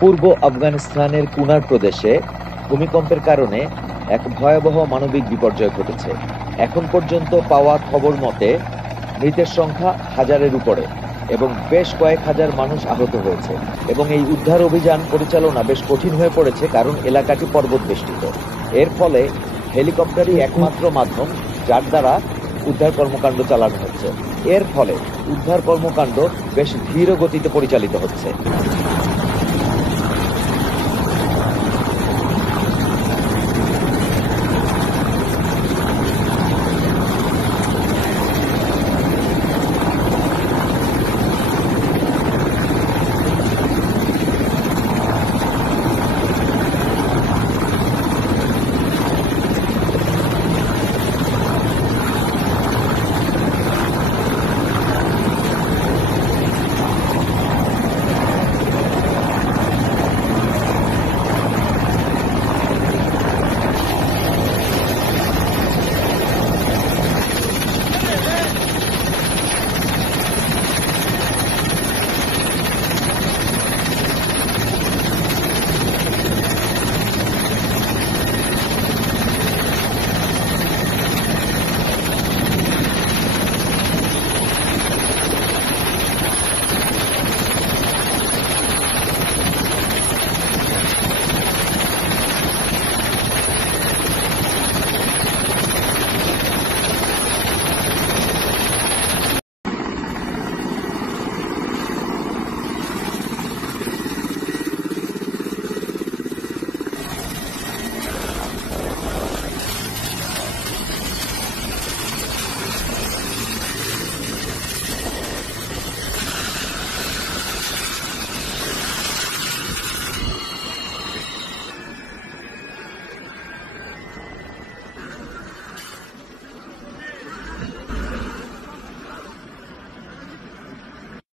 পূর্ব আফগানিস্তানের কুনার প্রদেশে ভূমিকম্পের কারণে এক ভয়াবহ মানবিক বিপর্যয় ঘটেছে। এখন পর্যন্ত পাওয়া খবর মতে মৃতের সংখ্যা হাজারের উপরে এবং বেশ কয়েক হাজার মানুষ আহত হয়েছে এবং এই উদ্ধার অভিযান পরিচালনা বেশ কঠিন হয়ে পড়েছে, কারণ এলাকাটি পর্বত বেষ্টিত। এর ফলে হেলিকপ্টারই একমাত্র মাধ্যম যার দ্বারা উদ্ধার কর্মকাণ্ড চালানো হচ্ছে। এর ফলে উদ্ধার কর্মকাণ্ড বেশ ধীর গতিতে পরিচালিত হচ্ছে।